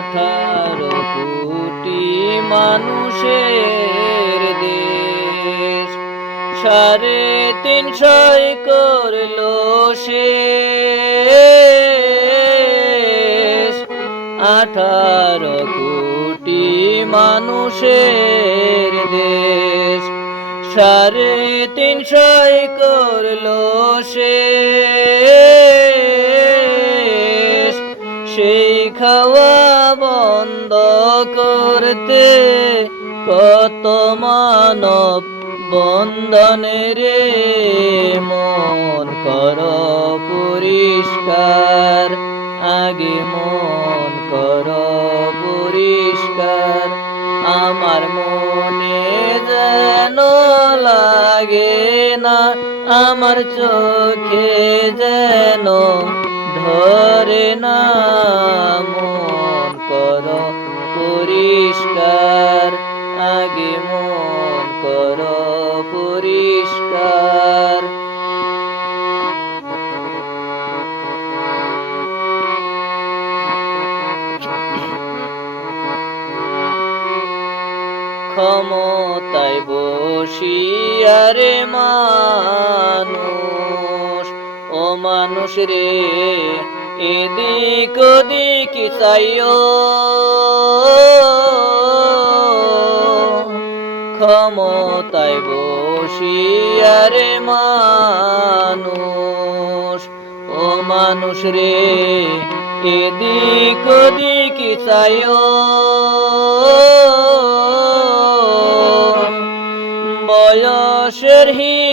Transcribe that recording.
আঠারো কোটি মানুষের দেশ। সাড়ে তিনশোই করল শেষ আঠারো কোটি মানুষের দেশ। সাড়ে তিনশোই করল সেই খাওয়া করতে কত মানব বন্ধনে রে মন কর পরিষ্কার, আগে মন কর পরিষ্কার। আমার মনে যেন লাগে না, আমার চোখে যেন ধরে না আগে মন কর পরিষ্কার। ক্ষমতায় বসিয়ারে মানুষ ও মানুষ রে এদিক ওদিক চাইও। ক্ষমতায় বসিয়ারে মানুষ। ও মানুষ রে এদিক ওদিক চায় বয়সের হি